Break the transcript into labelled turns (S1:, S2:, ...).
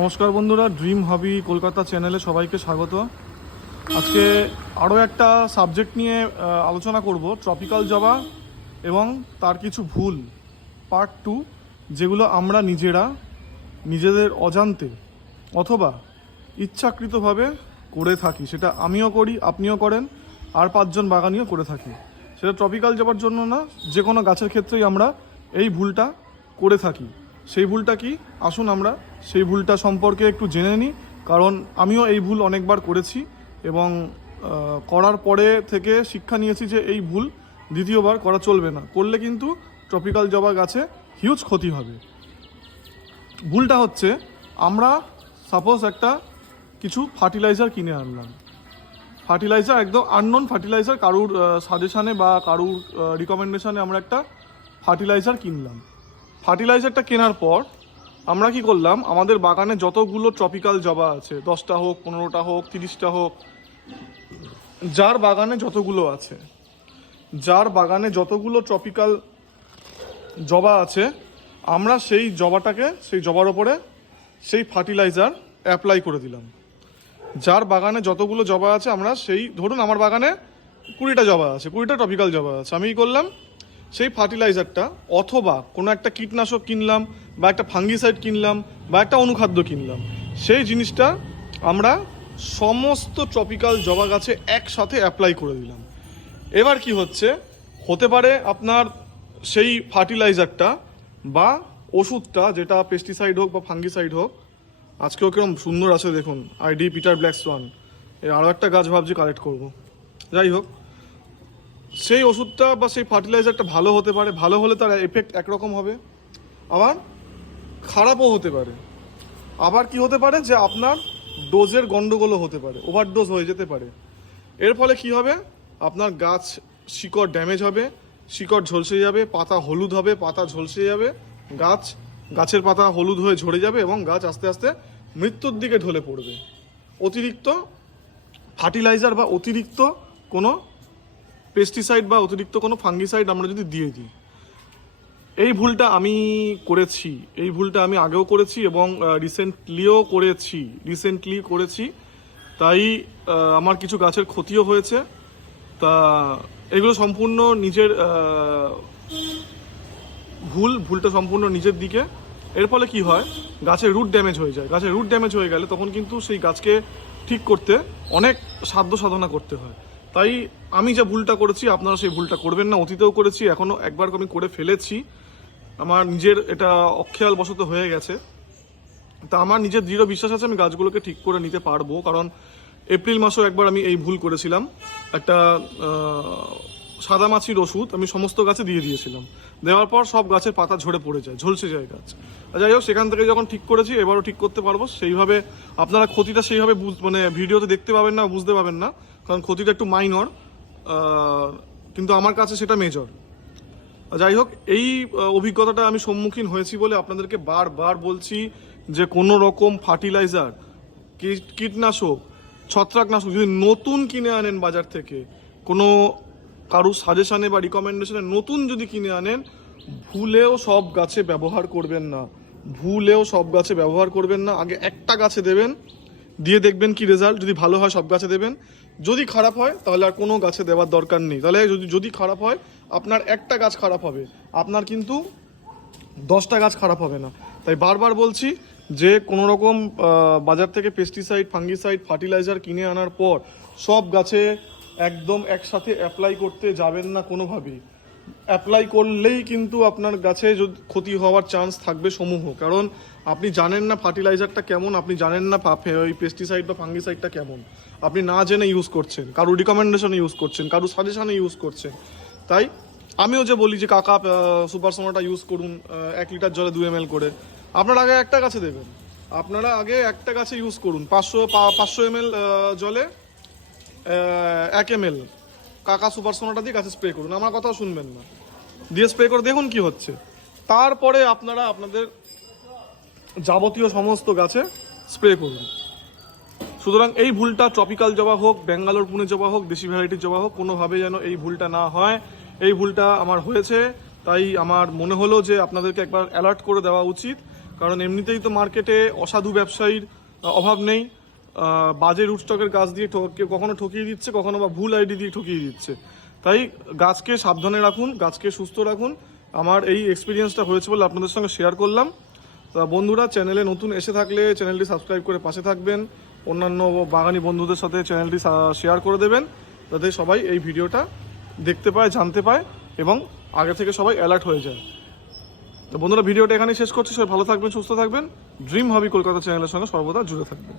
S1: নমস্কার বন্ধুরা ড্রিম হবি কলকাতা চ্যানেলে সবাইকে স্বাগত। আজকে আরও একটা সাবজেক্ট নিয়ে আলোচনা করব ট্রপিক্যাল জবা এবং তার কিছু ভুল পার্ট টু যেগুলো আমরা নিজেরা, নিজেদের অজান্তে অথবা ইচ্ছাকৃতভাবে করে থাকি। সেটা আমিও করি, আপনিও করেন, আর পাঁচজন বাগানিও করে থাকি। সেটা ট্রপিক্যাল জবার জন্য না যে কোনো গাছের ক্ষেত্রেই আমরা এই ভুলটা করে থাকি। সেই ভুলটা কি? আসুন আমরা সেই ভুলটা সম্পর্কে একটু জেনে নিই, কারণ আমিও এই ভুল অনেকবার করেছি এবং করার পরে থেকে শিক্ষা নিয়েছি যে এই ভুল দ্বিতীয়বার করা চলবে না। করলে কিন্তু ট্রপিক্যাল জবা গাছে হিউজ ক্ষতি হবে। ভুলটা হচ্ছে, আমরা সাপোজ একটা কিছু ফার্টিলাইজার কিনে আনলাম। ফার্টিলাইজার একদম আননোন ফার্টিলাইজার, কারুর সাজেশানে বা কারুর রিকমেন্ডেশানে আমরা একটা ফার্টিলাইজার কিনলাম। ফার্টিলাইজারটা কেনার পর আমরা কি করলাম, আমাদের বাগানে যতগুলো ট্রপিক্যাল জবা আছে, দশটা হোক, পনেরোটা হোক, তিরিশটা হোক, যার বাগানে যতগুলো আছে, যার বাগানে যতগুলো ট্রপিক্যাল জবা আছে, আমরা সেই জবাটাকে, সেই জবার ওপরে সেই ফার্টিলাইজার অ্যাপ্লাই করে দিলাম। যার বাগানে যতগুলো জবা আছে, আমরা সেই, ধরুন আমার বাগানে কুড়িটা জবা আছে, কুড়িটা টপিক্যাল জবা আছে, আমি কি করলাম সেই ফার্টিলাইজারটা অথবা কোনো একটা কীটনাশক কিনলাম বা একটা ফাঙ্গিসাইড কিনলাম বা একটা অনুখাদ্য কিনলাম, সেই জিনিসটা আমরা সমস্ত ট্রপিক্যাল জবা গাছে একসাথে অ্যাপ্লাই করে দিলাম। এবার কি হচ্ছে? হতে পারে আপনার সেই ফার্টিলাইজারটা বা ওষুধটা, যেটা পেস্টিসাইড হোক বা ফাঙ্গিসাইড হোক, আজকেও কিরম সুন্দর আছে দেখুন আইডি পিটার ব্ল্যাক সোয়ান এর আরও একটা গাছ ভাবছি কালেক্ট করব। যাই হোক সেই ওষুধটা বা সেই ফার্টিলাইজারটা ভালো হতে পারে, ভালো হলে তার এফেক্ট একরকম হবে। আবার খারাপও হতে পারে। আবার কি হতে পারে যে আপনার ডোজের গন্ডগোলও হতে পারে, ওভারডোজ হয়ে যেতে পারে। এর ফলে কি হবে? আপনার গাছ শিকড় ড্যামেজ হবে, শিকড় ঝলসে যাবে, পাতা হলুদ হবে, পাতা ঝলসে যাবে, গাছ, গাছের পাতা হলুদ হয়ে ঝরে যাবে এবং গাছ আস্তে আস্তে মৃত্যুর দিকে ঢলে পড়বে। অতিরিক্ত ফার্টিলাইজার বা অতিরিক্ত কোনো পেস্টিসাইড বা অতিরিক্ত কোনো ফাঙ্গিসাইড আমরা যদি দিয়ে দিই, এই ভুলটা আমি করেছি, এই ভুলটা আমি আগেও করেছি এবং রিসেন্টলিও করেছি রিসেন্টলি করেছি। তাই আমার কিছু গাছের ক্ষতিও হয়েছে। তা, এগুলো সম্পূর্ণ নিজের ভুল, ভুলটা সম্পূর্ণ নিজের দিকে। এর ফলে কি হয়, গাছের রুট ড্যামেজ হয়ে যায়। গাছের রুট ড্যামেজ হয়ে গেলে তখন কিন্তু সেই গাছকে ঠিক করতে অনেক সাধ্য সাধনা করতে হয়। তাই আমি যা ভুলটা করেছি, আপনারা সেই ভুলটা করবেন না। অতীতেও করেছি এখনও একবার আমি করে ফেলেছি। আমার নিজের এটা অক্ষয়াল হয়ে গেছে। তা আমার নিজের দৃঢ় বিশ্বাস আছে, আমি গাছগুলোকে ঠিক করে নিতে পারব। কারণ এপ্রিল মাসেও একবার আমি এই ভুল করেছিলাম। একটা সাদা মাছির ওষুধ আমি সমস্ত গাছে দিয়ে দিয়েছিলাম। দেওয়ার পর সব গাছের পাতা ঝরে পড়ে যায়, ঝলসে যায় গাছ। যাই হোক, সেখান থেকে যখন ঠিক করেছি, এবারও ঠিক করতে পারব। সেইভাবে আপনারা ক্ষতিটা সেইভাবে মানে ভিডিওতে দেখতে পাবেন না, বুঝতে পাবেন না। কারণ ক্ষতিটা একটু মাইনর কিন্তু আমার কাছে সেটা মেজর যাই হোক, এই অভিজ্ঞতাটা আমি সম্মুখীন হয়েছি বলে আপনাদেরকে বারবার বলছি যে কোনো রকম ফার্টিলাইজার কীটনাশক, ছত্রাকনাশক যদি নতুন কিনে আনেন বাজার থেকে, কোনো কারুর সাজেশনে বা রিকমেন্ডেশনে নতুন যদি কিনে আনেন, ভুলেও সব গাছে ব্যবহার করবেন না। ভুলেও সব গাছে ব্যবহার করবেন না। আগে একটা গাছে দেবেন, দিয়ে দেখবেন কি রেজাল্ট যদি ভালো হয়, সব গাছে দেবেন। যদি খারাপ হয়, তাহলে আর কোনো গাছে দেওয়ার দরকার নেই। তাহলে যদি যদি খারাপ হয়, আপনার একটা গাছ খারাপ হবে। আপনার কিন্তু দশটা গাছ খারাপ হবে না। তাই বারবার বলছি, যে কোনো রকম বাজার থেকে পেস্টিসাইড ফাঙ্গিসাইড ফার্টিলাইজার কিনে আনার পর সব গাছে একদম একসাথে অ্যাপ্লাই করতে যাবেন না কোনোভাবেই। অ্যাপ্লাই করলেই কিন্তু আপনার গাছে যদি ক্ষতি হওয়ার চান্স থাকবে সমূহ। কারণ আপনি জানেন না ফার্টিলাইজারটা কেমন, আপনি জানেন না ওই পেস্টিসাইড বা ফাঙ্গিসাইডটা কেমন। আপনি না জেনে ইউজ করছেন, কারও রিকমেন্ডেশনে ইউজ করছেন, কারও সাজেশনে ইউজ করছেন। তাই আমিও যে বলি যে কাকা সুপার সোনাটা ইউজ করুন এক লিটার জলে দু এম করে। আপনারা আগে একটা গাছে দেবেন। আপনারা আগে একটা গাছে ইউজ করুন। পাঁচশো পাঁচশো এম জলে এক এম কাকা সুপার সোনাটা দিয়ে গাছে স্প্রে করুন, আমার কথাও শুনবেন না। দিয়ে স্প্রে করে দেখুন কি হচ্ছে। তারপরে আপনারা আপনাদের যাবতীয় সমস্ত গাছে স্প্রে করুন। সুতরাং এই ভুলটা ট্রপিক্যাল জবা হোক ব্যাঙ্গালোর পুনে জবা হোক, দেশি ভ্যারাইটির জবা হোক কোনোভাবে যেন এই ভুলটা না হয়। এই ভুলটা আমার হয়েছে, তাই আমার মনে হলো যে আপনাদেরকে একবার অ্যালার্ট করে দেওয়া উচিত। কারণ এমনিতেই তো মার্কেটে অসাধু ব্যবসায়ীর অভাব নেই। বাজে রুটস্টকের গাছ দিয়ে কেউ কখনো ঠকিয়ে দিচ্ছে, কখনো বা ভুল আইডি দিয়ে ঠকিয়ে দিচ্ছে। তাই গাছকে সাবধানে রাখুন, গাছকে সুস্থ রাখুন। আমার এই এক্সপিরিয়েন্সটা হয়েছে বলে আপনাদের সঙ্গে শেয়ার করলাম। তা বন্ধুরা চ্যানেলে নতুন এসে থাকলে চ্যানেলটি সাবস্ক্রাইব করে পাশে থাকবেন। অন্যান্য বাগানি বন্ধুদের সাথে চ্যানেলটি শেয়ার করে দেবেন, যাতে সবাই এই ভিডিওটা দেখতে পায়, জানতে পায় এবং আগে থেকে সবাই অ্যালার্ট হয়ে যায়। তো বন্ধুরা, ভিডিওটা এখানেই শেষ করছি। সবাই ভালো থাকবেন, সুস্থ থাকবেন। ড্রিম হবি কলকাতা চ্যানেলের সঙ্গে সর্বদা জুড়ে থাকবেন।